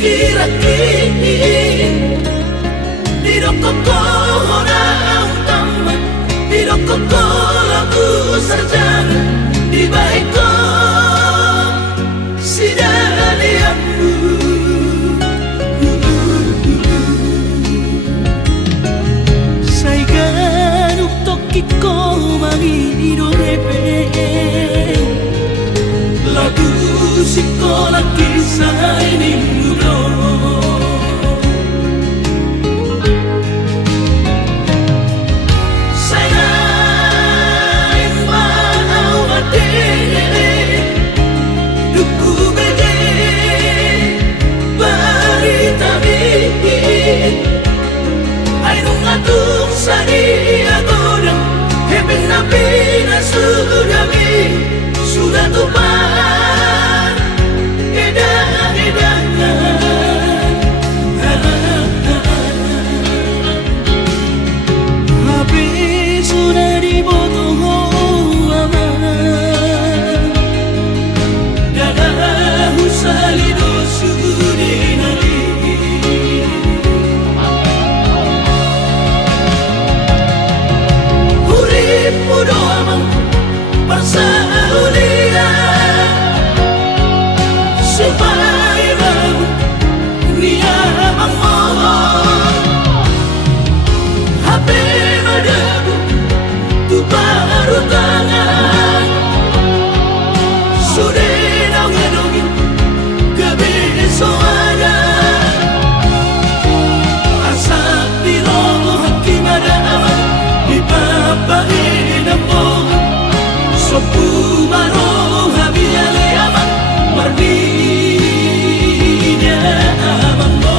kira-kira Dirokoko orang taman Dirokoko lagu sarjana Dibaiko sidaliamu Saigan uktokiko mangiro hepe Lagu sekolah kisah ini muro Sayang mau adere Duku bede Barita bikin Ainu ngatung sari agodang Heben nabi na sudah bi Sudah tumpah Habis sudah dibotoh aman Dadah usalido sudinari Urip mudo amang Parsaulia Supaya mau Nia mangmohon HP madabu Tu baru tangan Sudah nongedongi Kebesoada Asap di roh hakim ada aman Di papahin ampun Sopu baru habiale aman Mardinya aman mo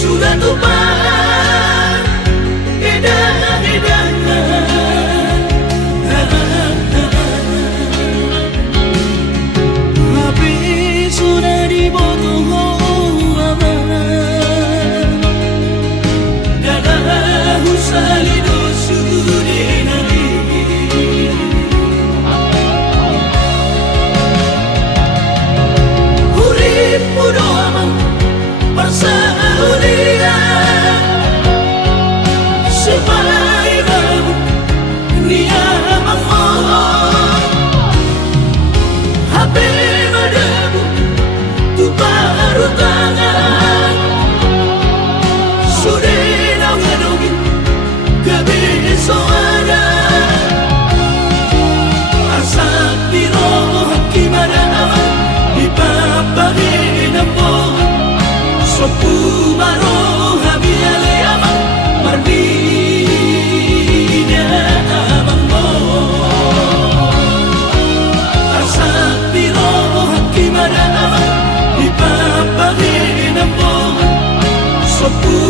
Sudah tumpah edan-edan Habis sudah dibotoh aman Dadah usalido sudinari Urip mudo amang Parsaulia Supaya mau Nia mangmohon HP madabu Tu baru tangan Sudah nongedongi Kebesoada Asap di roh hakim ada aman Di papahin ampun Sopu baru habiale aman Mardinya aman mo Asap di roh hakim ada aman Di papahin ampun Sopu